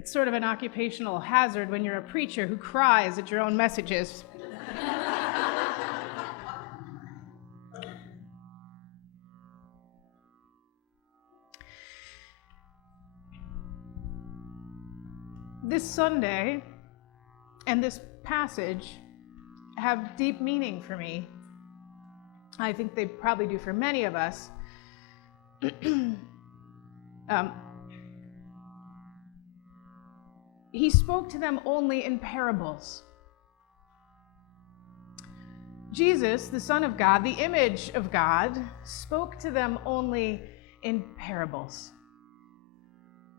It's sort of an occupational hazard when you're a preacher who cries at your own messages. This Sunday and this passage have deep meaning for me. I think they probably do for many of us. He spoke to them only in parables. Jesus, the Son of God, the image of God, spoke to them only in parables.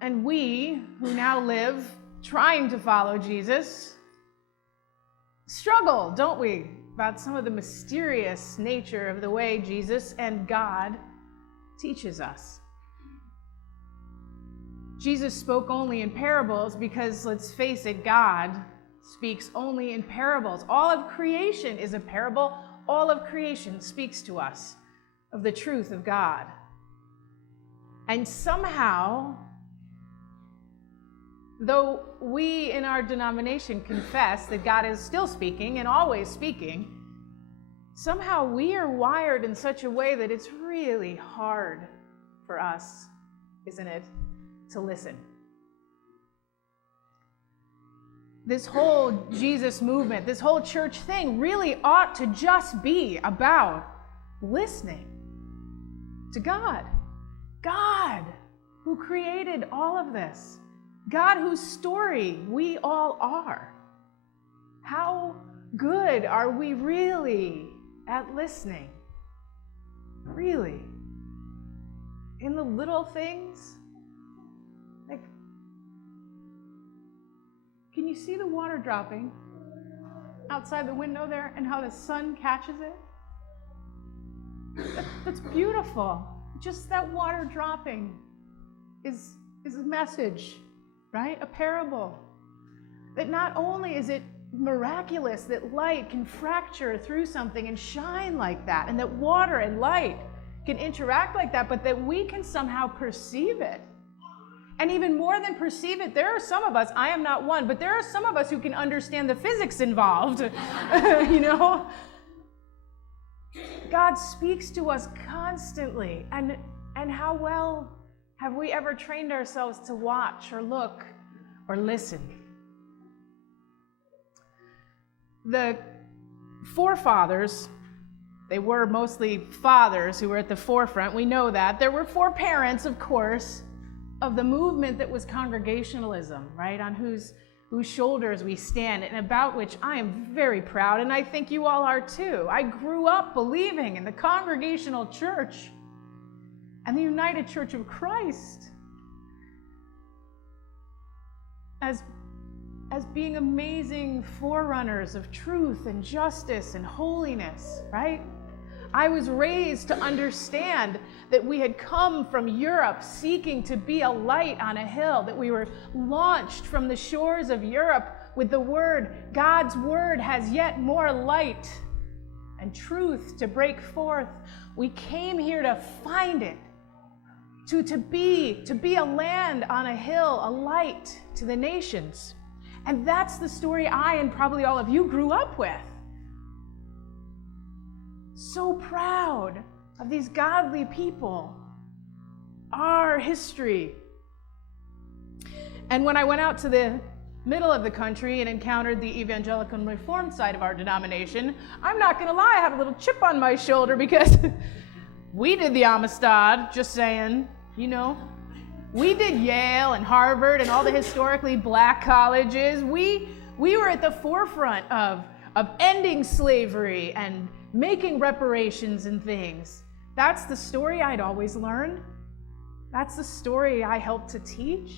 And we, who now live trying to follow Jesus, struggle, don't we, about some of the mysterious nature of the way Jesus and God teaches us. Jesus spoke only in parables because, let's face it, God speaks only in parables. All of creation is a parable. All of creation speaks to us of the truth of God. And somehow, though we in our denomination confess that God is still speaking and always speaking, somehow we are wired in such a way that it's really hard for us, isn't it, to listen. This whole Jesus movement, this whole church thing really ought to just be about listening to God. God who created all of this. God whose story we all are. How good are we really at listening? Really? In the little things? Like, can you see the water dropping outside the window there and how the sun catches it? That's beautiful. Just that water dropping is a message, right? A parable. That not only is it miraculous that light can fracture through something and shine like that, and that water and light can interact like that, but that we can somehow perceive it. And even more than perceive it, there are some of us, I am not one, but there are some of us who can understand the physics involved, you know? God speaks to us constantly, and how well have we ever trained ourselves to watch or look or listen? The forefathers, they were mostly fathers who were at the forefront. We know that. There were foreparents, of course, of the movement that was Congregationalism, right? On whose shoulders we stand, and about which I am very proud, and I think you all are too. I grew up believing in the Congregational Church and the United Church of Christ as being amazing forerunners of truth and justice and holiness, right? I was raised to understand that we had come from Europe seeking to be a light on a hill, that we were launched from the shores of Europe with the word, God's word has yet more light and truth to break forth. We came here to find it, to be a land on a hill, a light to the nations. And that's the story I and probably all of you grew up with. So proud of these godly people, our history. And when I went out to the middle of the country and encountered the evangelical and reformed side of our denomination, I'm not going to lie, I had a little chip on my shoulder because we did the Amistad, just saying, you know. We did Yale and Harvard and all the historically black colleges. We were at the forefront of ending slavery and making reparations and things. That's the story I'd always learned. That's the story I helped to teach.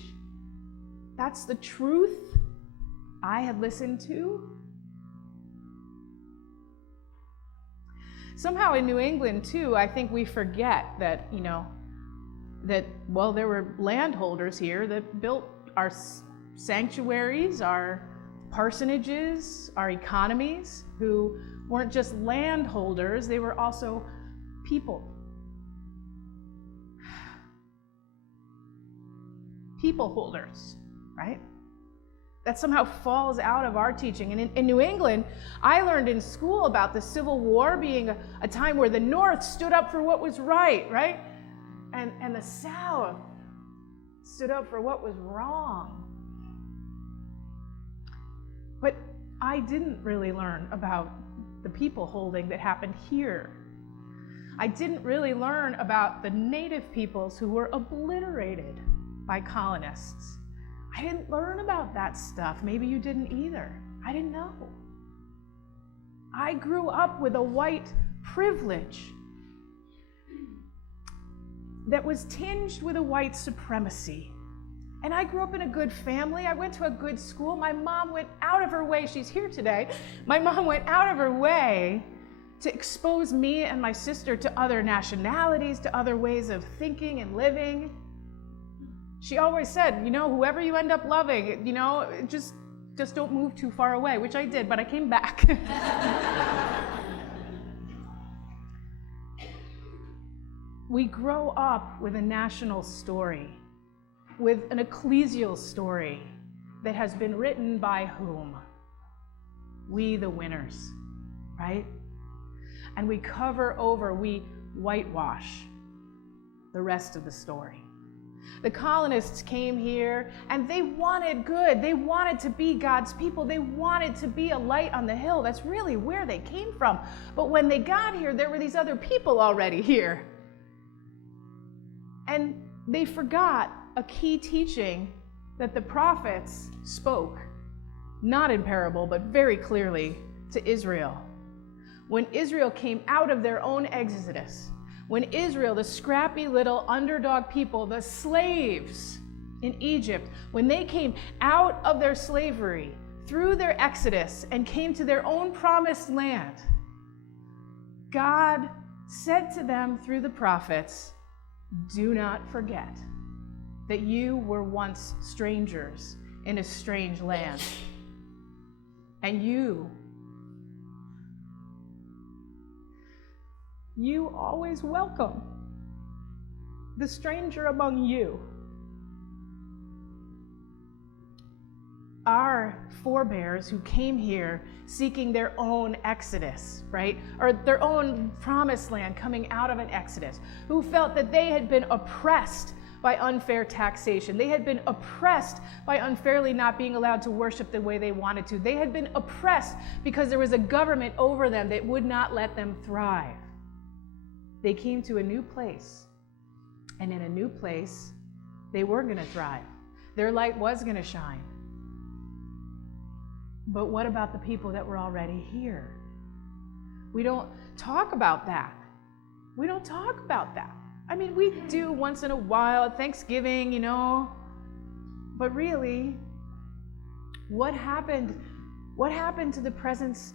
That's the truth I had listened to. Somehow in New England, too, I think we forget that, there were landholders here that built our sanctuaries, our parsonages, our economies, who weren't just landholders, they were also people. People holders, right? that somehow falls out of our teaching. And in New England, I learned in school about the Civil War being a time where the North stood up for what was right? And the South stood up for what was wrong. But I didn't really learn about the people holding that happened here. I didn't really learn about the native peoples who were obliterated by colonists. I didn't learn about that stuff. Maybe you didn't either. I didn't know. I grew up with a white privilege that was tinged with a white supremacy. And I grew up in a good family. I went to a good school. My mom went out of her way. She's here today. My mom went out of her way to expose me and my sister to other nationalities, to other ways of thinking and living. She always said, whoever you end up loving, just don't move too far away, which I did, but I came back. We grow up with a national story, with an ecclesial story that has been written by whom? We, the winners, right? And we cover over, we whitewash the rest of the story. The colonists came here and they wanted good. They wanted to be God's people. They wanted to be a light on the hill. That's really where they came from. But when they got here, there were these other people already here. And they forgot a key teaching that the prophets spoke, not in parable, but very clearly to Israel. When Israel came out of their own exodus, when Israel, the scrappy little underdog people, the slaves in Egypt, when they came out of their slavery through their exodus and came to their own promised land, God said to them through the prophets, "Do not forget that you were once strangers in a strange land, and you always welcome the stranger among you." Our forebears who came here seeking their own exodus, right? Or their own promised land coming out of an exodus, who felt that they had been oppressed by unfair taxation. They had been oppressed by unfairly not being allowed to worship the way they wanted to. They had been oppressed because there was a government over them that would not let them thrive. They came to a new place, and in a new place, they were going to thrive. Their light was going to shine. But what about the people that were already here? We don't talk about that. We don't talk about that. I mean, we do once in a while at Thanksgiving, but really, what happened to the presence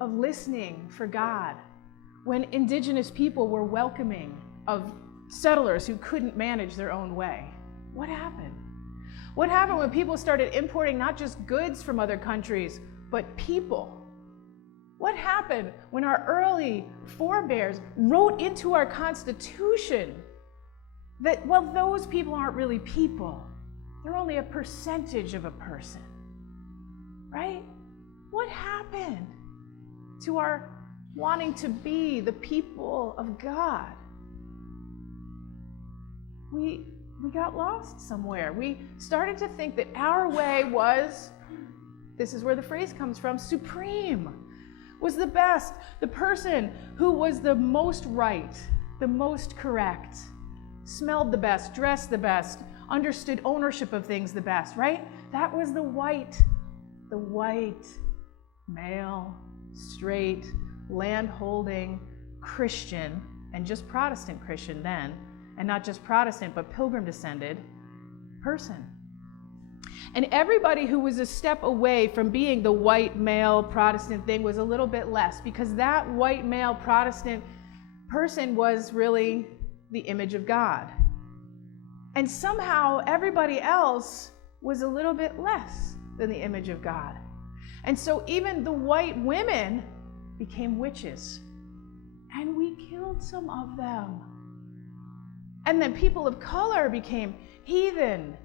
of listening for God when indigenous people were welcoming of settlers who couldn't manage their own way? What happened? What happened when people started importing not just goods from other countries, but people? What happened when our early forebears wrote into our Constitution that, well, those people aren't really people. They're only a percentage of a person, right? What happened to our wanting to be the people of God? We got lost somewhere. We started to think that our way was, this is where the phrase comes from, supreme, was the best, the person who was the most right, the most correct, smelled the best, dressed the best, understood ownership of things the best, right? That was the white male, straight, land-holding Christian, and just Protestant Christian then, and not just Protestant, but Pilgrim-descended person. And everybody who was a step away from being the white male Protestant thing was a little bit less, because that white male Protestant person was really the image of God. And somehow everybody else was a little bit less than the image of God. And so even the white women became witches, and we killed some of them. And then people of color became heathen,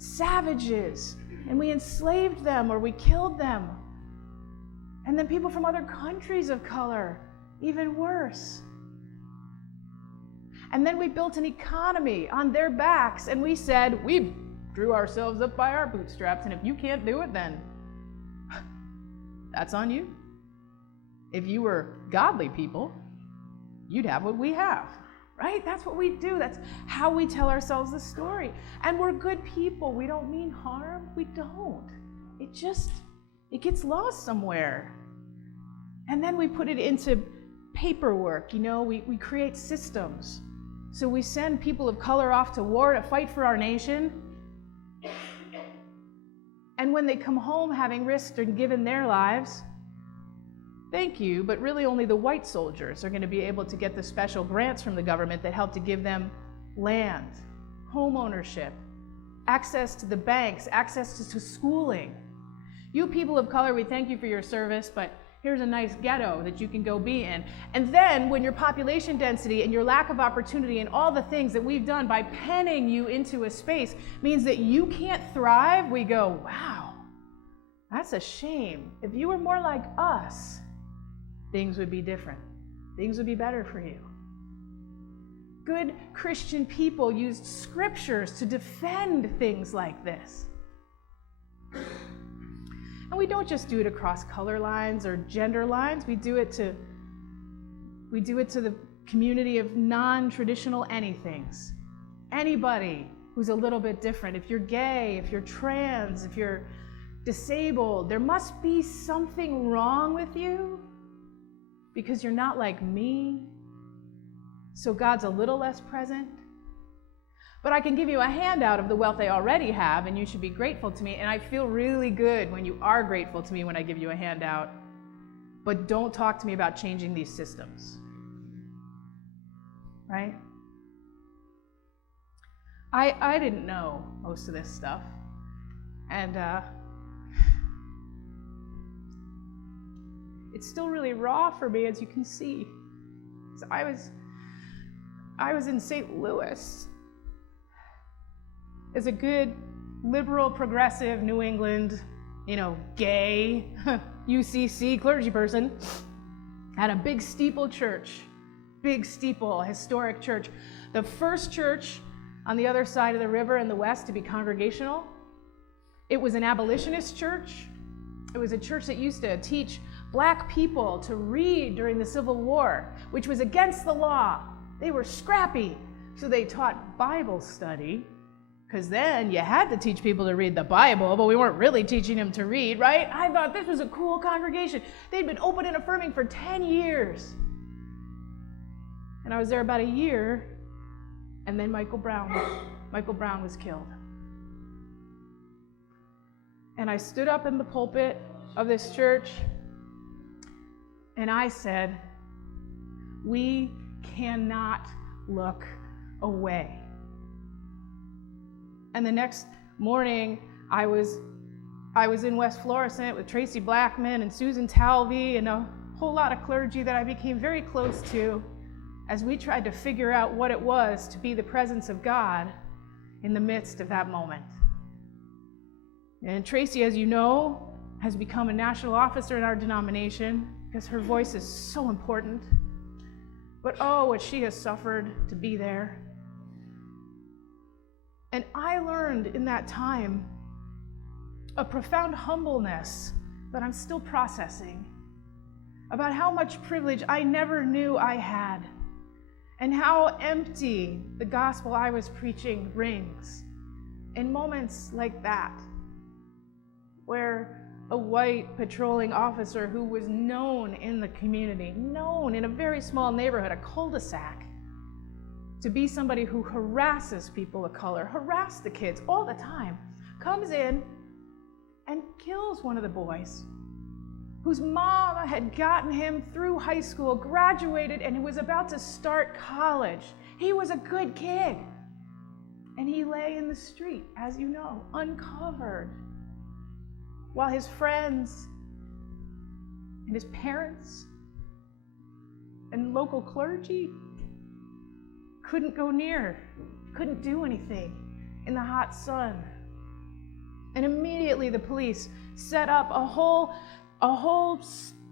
savages, and we enslaved them or we killed them. And then people from other countries of color, even worse. And then we built an economy on their backs, and we said, we drew ourselves up by our bootstraps, and if you can't do it, then that's on you. If you were godly people, you'd have what we have, right? That's what we do. That's how we tell ourselves the story. And we're good people. We don't mean harm. We don't. It gets lost somewhere. And then we put it into paperwork, we create systems. So we send people of color off to war to fight for our nation. And when they come home having risked and given their lives, thank you, but really only the white soldiers are going to be able to get the special grants from the government that help to give them land, home ownership, access to the banks, access to schooling. You people of color, we thank you for your service, but here's a nice ghetto that you can go be in. And then when your population density and your lack of opportunity and all the things that we've done by penning you into a space means that you can't thrive, we go, wow, that's a shame. If you were more like us, things would be different. Things would be better for you. Good Christian people used scriptures to defend things like this. And we don't just do it across color lines or gender lines. We do it to the community of non-traditional anythings. Anybody who's a little bit different. If you're gay, if you're trans, if you're disabled, there must be something wrong with you because you're not like me. So God's a little less present. But I can give you a handout of the wealth I already have, and you should be grateful to me. And I feel really good when you are grateful to me when I give you a handout. But don't talk to me about changing these systems. Right? I didn't know most of this stuff. And it's still really raw for me, as you can see. So I was in St. Louis as a good liberal, progressive, New England, gay, UCC clergy person at a big steeple church, historic church. The first church on the other side of the river in the West to be congregational. It was an abolitionist church. It was a church that used to teach Black people to read during the Civil War, which was against the law. They were scrappy, so they taught Bible study, because then you had to teach people to read the Bible, but we weren't really teaching them to read, right? I thought this was a cool congregation. They'd been open and affirming for 10 years. And I was there about a year, and then Michael Brown was killed. And I stood up in the pulpit of this church, and I said, we cannot look away. And the next morning, I was in West Florissant with Tracy Blackman and Susan Talvey and a whole lot of clergy that I became very close to as we tried to figure out what it was to be the presence of God in the midst of that moment. And Tracy, as you know, has become a national officer in our denomination because her voice is so important. But oh, what she has suffered to be there. And I learned in that time a profound humbleness that I'm still processing about how much privilege I never knew I had and how empty the gospel I was preaching rings in moments like that, where a white patrolling officer who was known in the community, known in a very small neighborhood, a cul-de-sac, to be somebody who harasses people of color, harassed the kids all the time, comes in and kills one of the boys whose mom had gotten him through high school, graduated, and was about to start college. He was a good kid. And he lay in the street, as you know, uncovered, while his friends and his parents and local clergy couldn't go near, couldn't do anything in the hot sun. And immediately the police set up a whole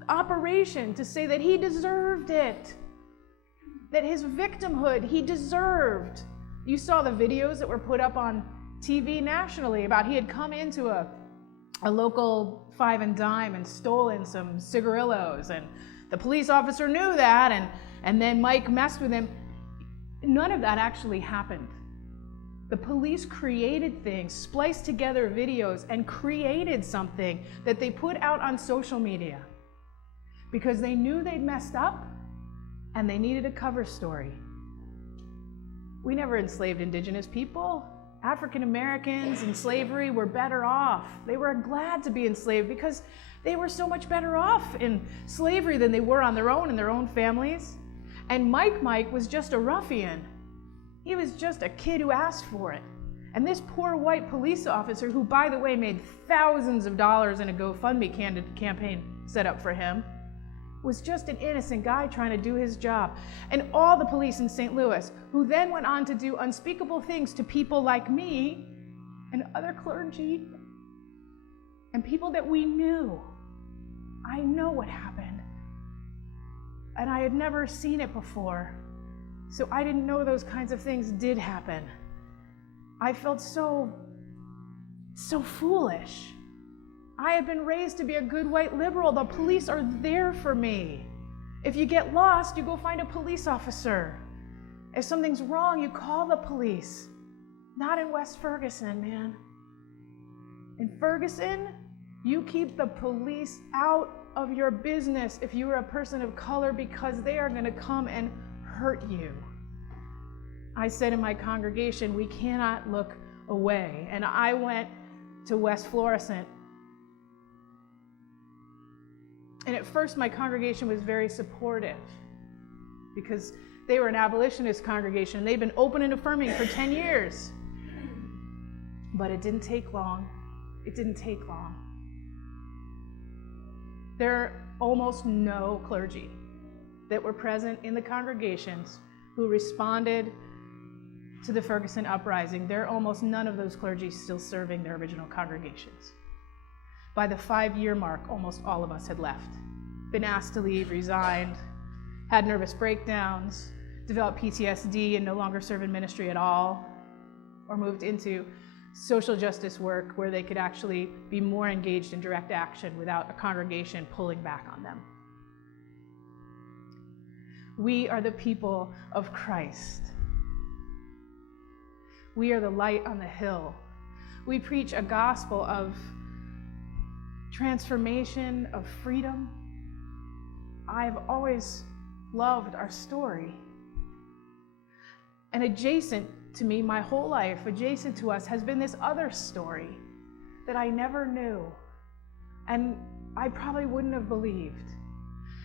operation to say that he deserved it, that his victimhood he deserved. You saw the videos that were put up on TV nationally about he had come into a local Five and Dime and stolen some cigarillos, and the police officer knew that, and then Mike messed with him. None of that actually happened. The police created things, spliced together videos, and created something that they put out on social media because they knew they'd messed up and they needed a cover story. We never enslaved indigenous people. African Americans in slavery were better off. They were glad to be enslaved because they were so much better off in slavery than they were on their own in their own families. And Mike was just a ruffian. He was just a kid who asked for it. And this poor white police officer, who, by the way, made thousands of dollars in a GoFundMe campaign set up for him, was just an innocent guy trying to do his job. And all the police in St. Louis, who then went on to do unspeakable things to people like me and other clergy and people that we knew. I know what happened. And I had never seen it before. So I didn't know those kinds of things did happen. I felt so foolish. I had been raised to be a good white liberal. The police are there for me. If you get lost, you go find a police officer. If something's wrong, you call the police. Not in West Ferguson, man. In Ferguson, you keep the police out of your business if you are a person of color, because they are going to come and hurt you. I said in my congregation, we cannot look away. And I went to West Florissant. And at first, my congregation was very supportive because they were an abolitionist congregation. They'd been open and affirming for 10 years. But it didn't take long. It didn't take long. There are almost no clergy that were present in the congregations who responded to the Ferguson uprising. There are almost none of those clergy still serving their original congregations. By the 5-year mark, almost all of us had left, been asked to leave, resigned, had nervous breakdowns, developed PTSD and no longer serve in ministry at all, or moved into social justice work where they could actually be more engaged in direct action without a congregation pulling back on them. We are the people of Christ. We are the light on the hill. We preach a gospel of transformation, of freedom. I've always loved our story. And adjacent to me my whole life, adjacent to us, has been this other story that I never knew and I probably wouldn't have believed.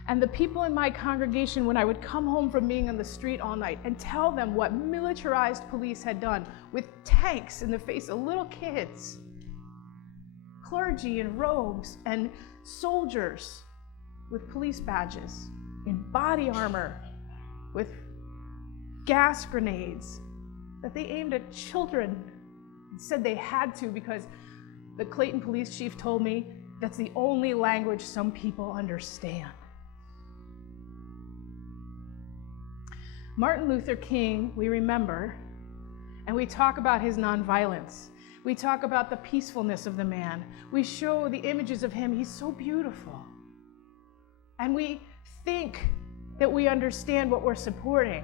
And the people in my congregation, when I would come home from being on the street all night and tell them what militarized police had done with tanks in the face of little kids, clergy in robes, and soldiers with police badges, in body armor, with gas grenades, that they aimed at children and said they had to because the Clayton police chief told me that's the only language some people understand. Martin Luther King, we remember, and we talk about his nonviolence. We talk about the peacefulness of the man. We show the images of him. He's so beautiful. And we think that we understand what we're supporting.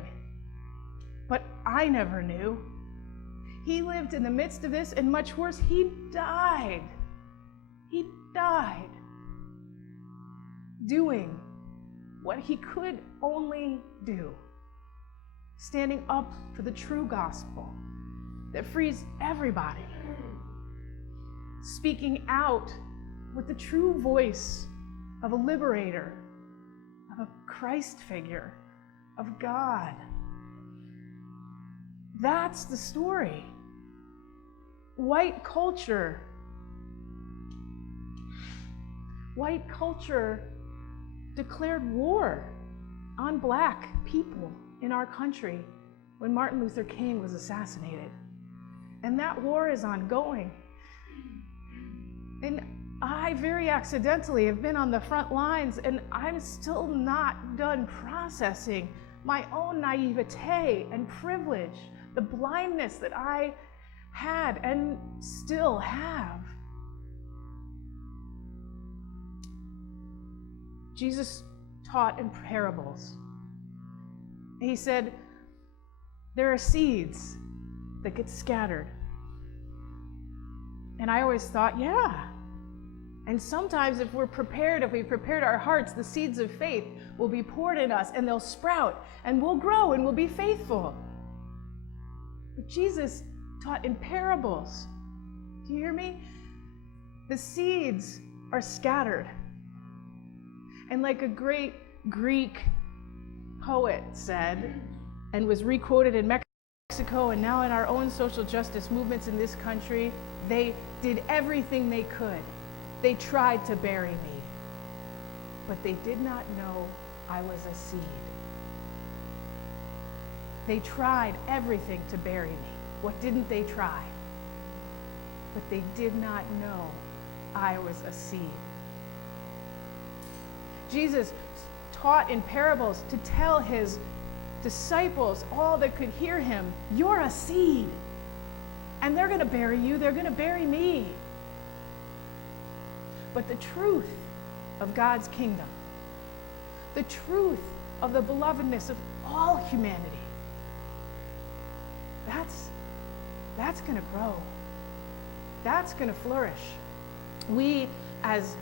But I never knew. He lived in the midst of this, and much worse, he died. He died doing what he could only do. Standing up for the true gospel that frees everybody. Speaking out with the true voice of a liberator, of a Christ figure, of God. That's the story. White culture declared war on black people in our country when Martin Luther King was assassinated. And that war is ongoing. And I very accidentally have been on the front lines, and I'm still not done processing my own naivete and privilege, the blindness that I had and still have. Jesus taught in parables. He said, there are seeds that get scattered. And I always thought, yeah. And sometimes if we've prepared our hearts, the seeds of faith will be poured in us and they'll sprout and we'll grow and we'll be faithful. But Jesus taught in parables. Do you hear me? The seeds are scattered. And like a great Greek poet said, and was requoted in Mexico and now in our own social justice movements in this country, they did everything they could. They tried to bury me, but they did not know I was a seed. They tried everything to bury me. What didn't they try? But they did not know I was a seed. Jesus taught in parables to tell his disciples, all that could hear him, you're a seed. And they're going to bury you. They're going to bury me. But the truth of God's kingdom, the truth of the belovedness of all humanity, that's going to grow. That's going to flourish. We, as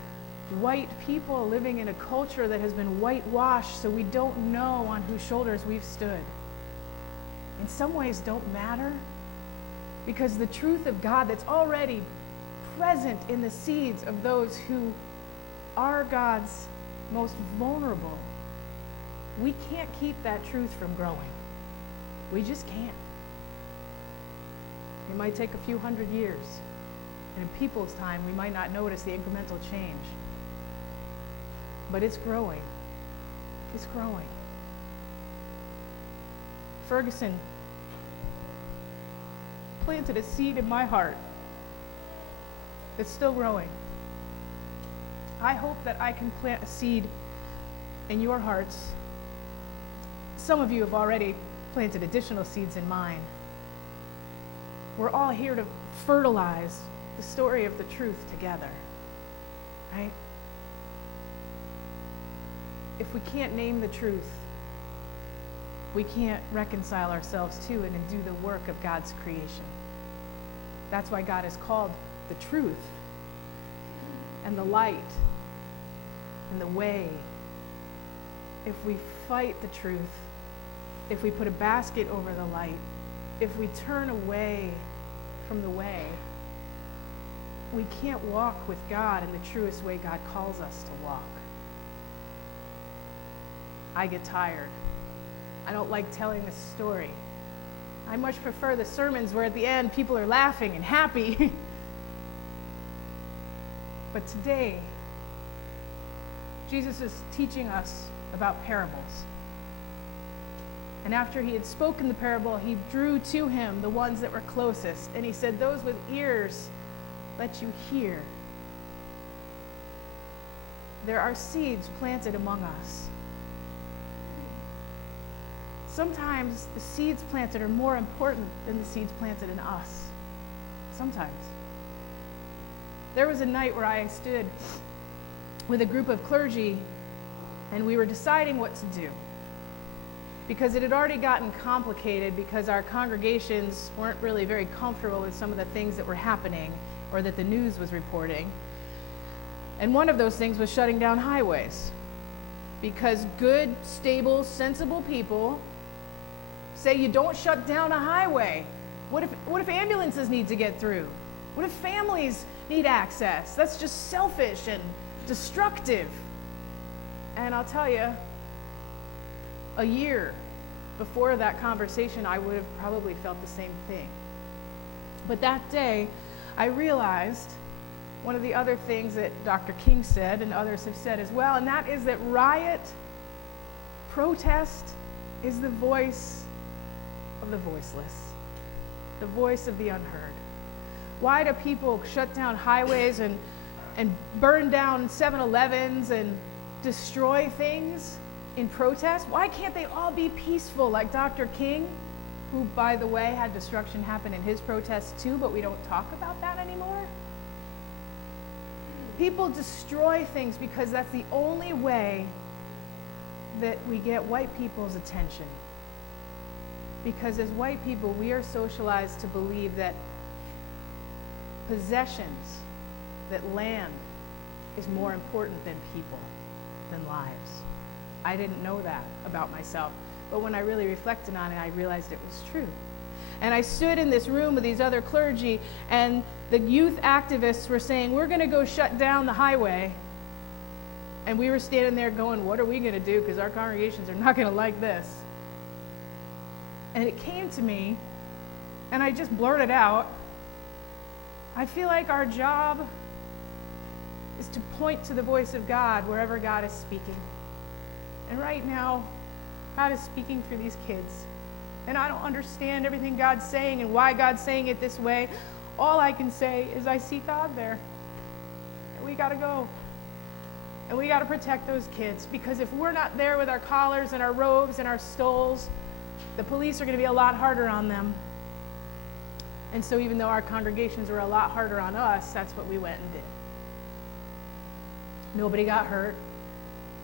white people living in a culture that has been whitewashed so we don't know on whose shoulders we've stood, in some ways don't matter, because the truth of God that's already present in the seeds of those who are God's most vulnerable, we can't keep that truth from growing. We just can't. It might take a few hundred years, and in people's time we might not notice the incremental change. But it's growing. It's growing. Ferguson planted a seed in my heart that's still growing. I hope that I can plant a seed in your hearts. Some of you have already planted additional seeds in mine. We're all here to fertilize the story of the truth together, right? If we can't name the truth, we can't reconcile ourselves to it and do the work of God's creation. That's why God is called the truth and the light and the way. If we fight the truth, if we put a basket over the light, if we turn away from the way, we can't walk with God in the truest way God calls us to walk. I get tired. I don't like telling this story. I much prefer the sermons where at the end people are laughing and happy. But today, Jesus is teaching us about parables. And after he had spoken the parable, he drew to him the ones that were closest. And he said, those with ears, let you hear. There are seeds planted among us. Sometimes the seeds planted are more important than the seeds planted in us. Sometimes. There was a night where I stood with a group of clergy and we were deciding what to do, because it had already gotten complicated because our congregations weren't really very comfortable with some of the things that were happening or that the news was reporting. And one of those things was shutting down highways, because good, stable, sensible people say you don't shut down a highway. What if ambulances need to get through? What if families need access? That's just selfish and destructive. And I'll tell you, a year before that conversation, I would have probably felt the same thing. But that day, I realized one of the other things that Dr. King said and others have said as well, and that is that riot, protest, is the voice of the voiceless, the voice of the unheard. Why do people shut down highways and and burn down 7-Elevens and destroy things in protest? Why can't they all be peaceful like Dr. King, who, by the way, had destruction happen in his protests too, but we don't talk about that anymore? People destroy things because that's the only way that we get white people's attention. Because as white people, we are socialized to believe that possessions, that land is more important than people, than lives. I didn't know that about myself, but when I really reflected on it, I realized it was true. And I stood in this room with these other clergy, and the youth activists were saying, we're going to go shut down the highway. And we were standing there going, what are we going to do? Because our congregations are not going to like this. And it came to me, and I just blurted out, I feel like our job is to point to the voice of God wherever God is speaking. And right now, God is speaking through these kids. And I don't understand everything God's saying and why God's saying it this way. All I can say is I see God there. And we got to go. And we got to protect those kids, because if we're not there with our collars and our robes and our stoles, the police are going to be a lot harder on them. And so even though our congregations were a lot harder on us, that's what we went and did. Nobody got hurt.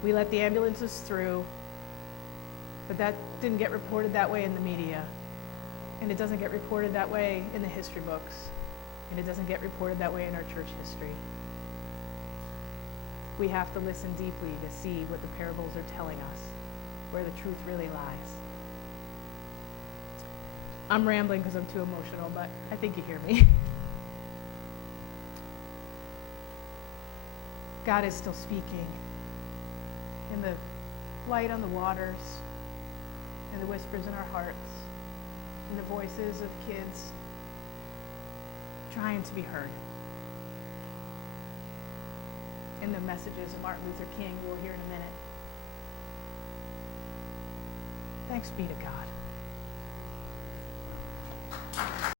We let the ambulances through. But that didn't get reported that way in the media. And it doesn't get reported that way in the history books. And it doesn't get reported that way in our church history. We have to listen deeply to see what the parables are telling us, where the truth really lies. I'm rambling because I'm too emotional, but I think you hear me. God is still speaking in the light on the waters, in the whispers in our hearts, in the voices of kids trying to be heard, in the messages of Martin Luther King we'll hear in a minute. Thanks be to God.